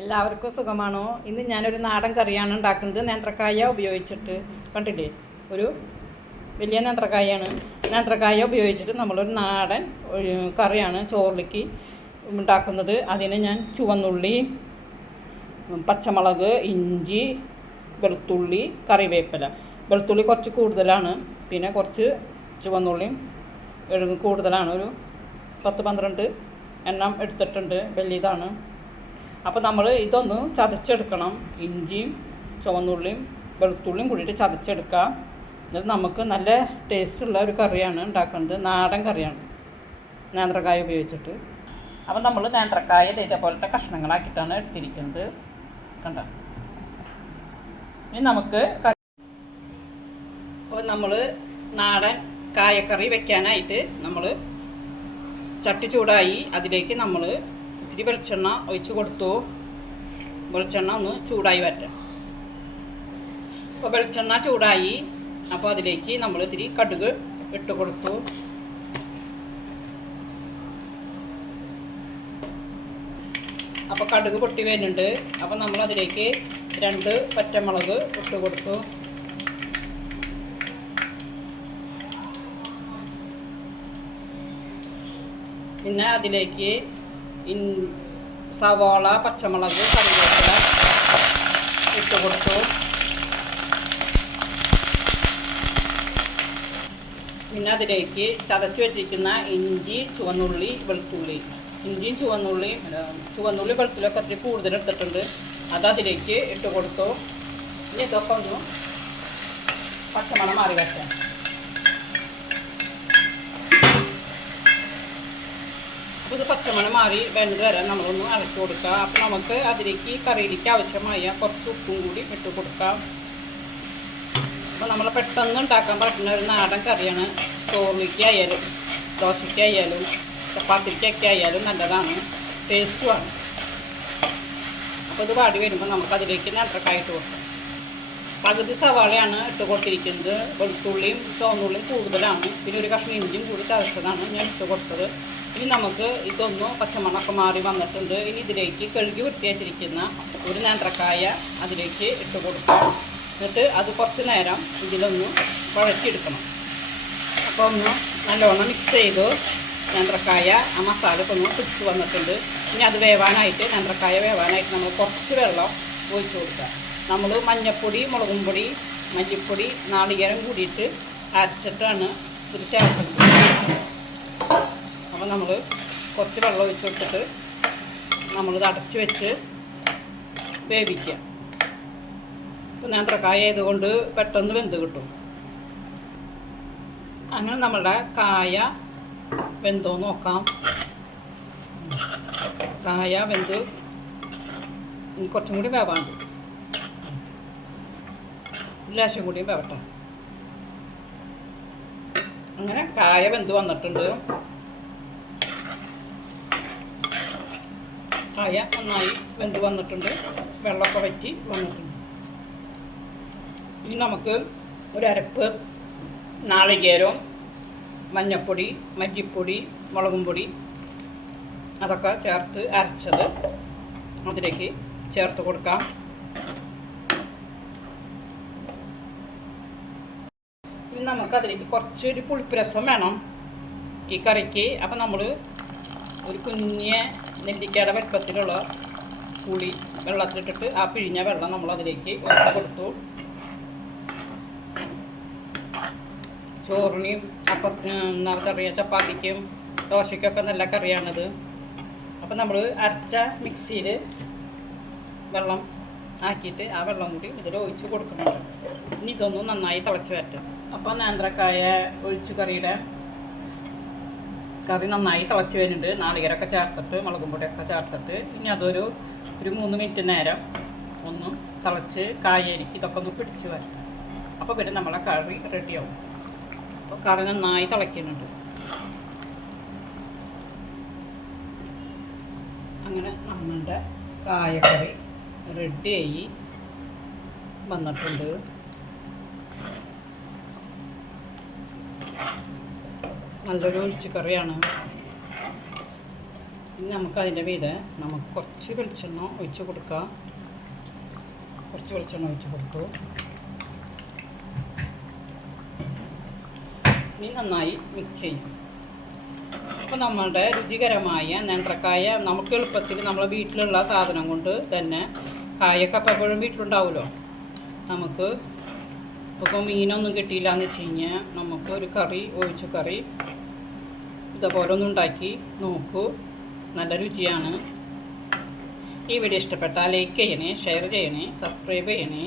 എല്ലാവർക്കും സുഖമാണോ? ഇന്ന് ഞാനൊരു നാടൻ കറിയാണ് ഉണ്ടാക്കുന്നത്. നേന്ത്രക്കായ ഉപയോഗിച്ചിട്ട്, കണ്ടില്ലേ, ഒരു വലിയ നേന്ത്രക്കായാണ്. നേന്ത്രക്കായ ഉപയോഗിച്ചിട്ട് നമ്മളൊരു നാടൻ കറിയാണ് ചോറിലേക്ക് ഉണ്ടാക്കുന്നത്. അതിന് ഞാൻ ചുവന്നുള്ളി, പച്ചമുളക്, ഇഞ്ചി, വെളുത്തുള്ളി, കറിവേപ്പില. വെളുത്തുള്ളി കുറച്ച് കൂടുതലാണ്, പിന്നെ കുറച്ച് ചുവന്നുള്ളിയും കൂടുതലാണ്. ഒരു 10-12 എണ്ണം എടുത്തിട്ടുണ്ട്, വലിയതാണ്. അപ്പോൾ നമ്മൾ ഇതൊന്ന് ചതച്ചെടുക്കണം. ഇഞ്ചിയും ചുവന്നുള്ളിയും വെളുത്തുള്ളിയും കൂടിയിട്ട് ചതച്ചെടുക്കാം. എന്നിട്ട് നമുക്ക് നല്ല ടേസ്റ്റുള്ള ഒരു കറിയാണ് ഉണ്ടാക്കുന്നത്. നാടൻ കറിയാണ് നേന്ത്രക്കായ ഉപയോഗിച്ചിട്ട്. അപ്പോൾ നമ്മൾ നേന്ത്രക്കായ ഇതേപോലത്തെ കഷ്ണങ്ങളാക്കിയിട്ടാണ് എടുത്തിരിക്കുന്നത്. കണ്ട, ഇനി നമുക്ക് അപ്പോൾ നമ്മൾ നാടൻ കായക്കറി വെക്കാനായിട്ട് നമ്മൾ ചട്ടി ചൂടായി, അതിലേക്ക് നമ്മൾ ഇത്തിരി വെളിച്ചെണ്ണ ഒഴിച്ച് കൊടുത്തു. വെളിച്ചെണ്ണ ഒന്ന് ചൂടായി വരട്ടെ. അപ്പോൾ വെളിച്ചെണ്ണ ചൂടായി, അപ്പോൾ അതിലേക്ക് നമ്മൾ ഇത്തിരി കടുക് ഇട്ട് കൊടുത്തു. അപ്പോൾ കടുക് പൊട്ടി വരുന്നുണ്ട്. അപ്പോൾ നമ്മൾ അതിലേക്ക് 2 പച്ചമുളക് ഇട്ട് കൊടുത്തു. പിന്നെ അതിലേക്ക് സവാള, പച്ചമുളക്, കറിവേപ്പില ഇട്ട് കൊടുത്തു. പിന്നെ അതിലേക്ക് ചതച്ച് വെച്ചിരിക്കുന്ന ഇഞ്ചി, ചുവന്നുള്ളി, വെളുത്തുള്ളി. ഇഞ്ചിയും ചുവന്നുള്ളി വെളുത്തുള്ളിയൊക്കെ ഒത്തിരി കൂടുതൽ എടുത്തിട്ടുണ്ട്. അതതിലേക്ക് ഇട്ട് കൊടുത്തു. ഇനി ഇതൊക്കെ ഒന്ന് പച്ചമണം മാറി വയ്ക്കാം. അപ്പോൾ ഇത് പച്ചമണം മാറി വെന്ത് വരാൻ നമ്മളൊന്ന് അരച്ച് കൊടുക്കുക. അപ്പോൾ നമുക്ക് അതിലേക്ക് കറിയിലേക്ക് ആവശ്യമായ കുറച്ച് ഉപ്പും കൂടി ഇട്ട് കൊടുക്കാം. അപ്പോൾ നമ്മൾ പെട്ടെന്ന് ഉണ്ടാക്കാൻ പറ്റുന്ന ഒരു നാടൻ കറിയാണ്. ചോറിലേക്ക് ആയാലും ദോശയ്ക്ക് ആയാലും ചപ്പാത്തിക്കൊക്കെ ആയാലും നല്ലതാണ്, ടേസ്റ്റുമാണ്. അപ്പോൾ ഇത് വാടി വരുമ്പോൾ നമുക്കതിലേക്ക് നേന്ത്രക്കായ ഇട്ട് കൊടുക്കാം. പകുതി സവാളയാണ് ഇട്ട് കൊടുത്തിരിക്കുന്നത്. വെളുത്തുള്ളിയും ചുവന്നുള്ളിയും കൂടുതലാണ്. പിന്നെ ഒരു കഷ്ണം ഇഞ്ചിയും കൂടി ചതച്ചതാണ് ഞാൻ ഇട്ട് കൊടുത്തത്. ഇനി നമുക്ക് ഇതൊന്ന് പച്ചമണമൊക്കെ മാറി വന്നിട്ടുണ്ട്. ഇനി ഇതിലേക്ക് കഴുകി വൃത്തിയായിട്ടിരിക്കുന്ന ഒരു നേന്ത്രക്കായ അതിലേക്ക് ഇട്ട് കൊടുക്കാം. എന്നിട്ട് അത് കുറച്ച് നേരം ഇതിലൊന്ന് വഴറ്റിയെടുക്കണം. അപ്പോൾ ഒന്ന് നല്ലോണം മിക്സ് ചെയ്ത് നേന്ത്രക്കായ ആ മസാലയൊക്കെ ഒന്ന് പിടിച്ച് വന്നിട്ടുണ്ട്. ഇനി അത് വേവാനായിട്ട്, നേന്ത്രക്കായ വേവാനായിട്ട് നമ്മൾ കുറച്ച് വെള്ളം ഒഴിച്ച് കൊടുക്കുക. നമ്മൾ മഞ്ഞൾപ്പൊടി, മുളകും പൊടി, മല്ലിപ്പൊടി, നാളികേരം കൂടിയിട്ട് അരച്ചിട്ടാണ് ഇത് ചേർക്കുന്നത്. അപ്പോൾ നമ്മൾ കുറച്ച് വെള്ളം ഒഴിച്ച് കൊടുത്തിട്ട് നമ്മളിത് അടച്ച് വെച്ച് വേവിക്കുക. ഇപ്പോൾ നേന്ത്രക്കായ ആയതുകൊണ്ട് പെട്ടെന്ന് വെന്ത് കിട്ടും. അങ്ങനെ നമ്മളുടെ കായ വെന്തോ നോക്കാം. കായ വെന്ത് കുറച്ചും കൂടി വേവാണ്ട്, ലേശം കൂടിയും വേവട്ടെ. അങ്ങനെ കായ വെന്ത് വന്നിട്ടുണ്ട്. കായ നന്നായി വെന്ത് വന്നിട്ടുണ്ട്, വെള്ളമൊക്കെ വറ്റി വന്നിട്ടുണ്ട്. ഇനി നമുക്ക് ഒരു അരപ്പ് നാളികേരവും മഞ്ഞൾപ്പൊടി, മല്ലിപ്പൊടി, മുളകും പൊടി അതൊക്കെ ചേർത്ത് അരച്ചത് അതിലേക്ക് ചേർത്ത് കൊടുക്കാം. ഇനി നമുക്കതിലേക്ക് കുറച്ചൊരു പുളിപ്പ് രസം വേണം ഈ കറിക്ക്. അപ്പം നമ്മൾ ഒരു കുഞ്ഞ നെല്ലിക്കയുടെ വലുപ്പത്തിലുള്ള പുളി വെള്ളത്തിലിട്ടിട്ട് ആ പിഴിഞ്ഞ വെള്ളം നമ്മൾ അതിലേക്ക് ഒഴിച്ച് കൊടുത്തു. ചോറിനും എന്താ പറയുക, ചപ്പാത്തിക്കും ദോശയ്ക്കൊക്കെ നല്ല കറിയാണിത്. അപ്പം നമ്മൾ അരച്ച മിക്സിയിൽ വെള്ളം ആക്കിയിട്ട് ആ വെള്ളം കൂടി ഇതിൽ ഒഴിച്ച് കൊടുക്കുന്നുണ്ട്. ഇനി ഇതൊന്നും നന്നായി തിളച്ച് വരട്ടെ. അപ്പോൾ നേന്ത്രക്കായ ഒഴിച്ച് കറി നന്നായി തിളച്ച് വരുന്നുണ്ട്. നാളികേരമൊക്കെ ചേർത്തിട്ട് മുളകും പൊടിയൊക്കെ ചേർത്തിട്ട് ഇനി അതൊരു 3 മിനിറ്റ് നേരം ഒന്ന് തിളച്ച് കായരിക്ക് ഇതൊക്കെ ഒന്ന് പിടിച്ച് വരും. അപ്പോൾ പിന്നെ നമ്മളെ കറി റെഡിയാവും. അപ്പോൾ കറി നന്നായി തിളയ്ക്കുന്നുണ്ട്. അങ്ങനെ നമ്മളുടെ കായക്കറി റെഡിയായി വന്നിട്ടുണ്ട്. നല്ലൊരു ഒഴിച്ചുകറിയാണ്. ഇനി നമുക്കതിൻ്റെ മീതെ നമുക്ക് കുറച്ച് വെളിച്ചെണ്ണ ഒഴിച്ച് കൊടുക്കാം. കുറച്ച് വെളിച്ചെണ്ണ ഒഴിച്ച് കൊടുത്തു. ഇനി നന്നായി മിക്സ് ചെയ്യും. അപ്പോൾ നമ്മളുടെ രുചികരമായ നേന്ത്രക്കായ നമുക്ക് എളുപ്പത്തിൽ നമ്മളെ വീട്ടിലുള്ള സാധനം കൊണ്ട് തന്നെ, കായൊക്കെ എപ്പോഴും വീട്ടിലുണ്ടാവുമല്ലോ, നമുക്ക് ഇപ്പോൾ മീനൊന്നും കിട്ടിയില്ല എന്ന് വെച്ച് കഴിഞ്ഞാൽ നമുക്ക് ഒരു കറി, ഒഴിച്ചു കറി ഇതുപോലെ ഒന്ന് ഉണ്ടാക്കി നോക്കൂ. നല്ല രുചിയാണ്. ഈ വീഡിയോ ഇഷ്ടപ്പെട്ടാൽ ലൈക്ക് ചെയ്യണേ, ഷെയർ ചെയ്യണേ, സബ്സ്ക്രൈബ് ചെയ്യണേ.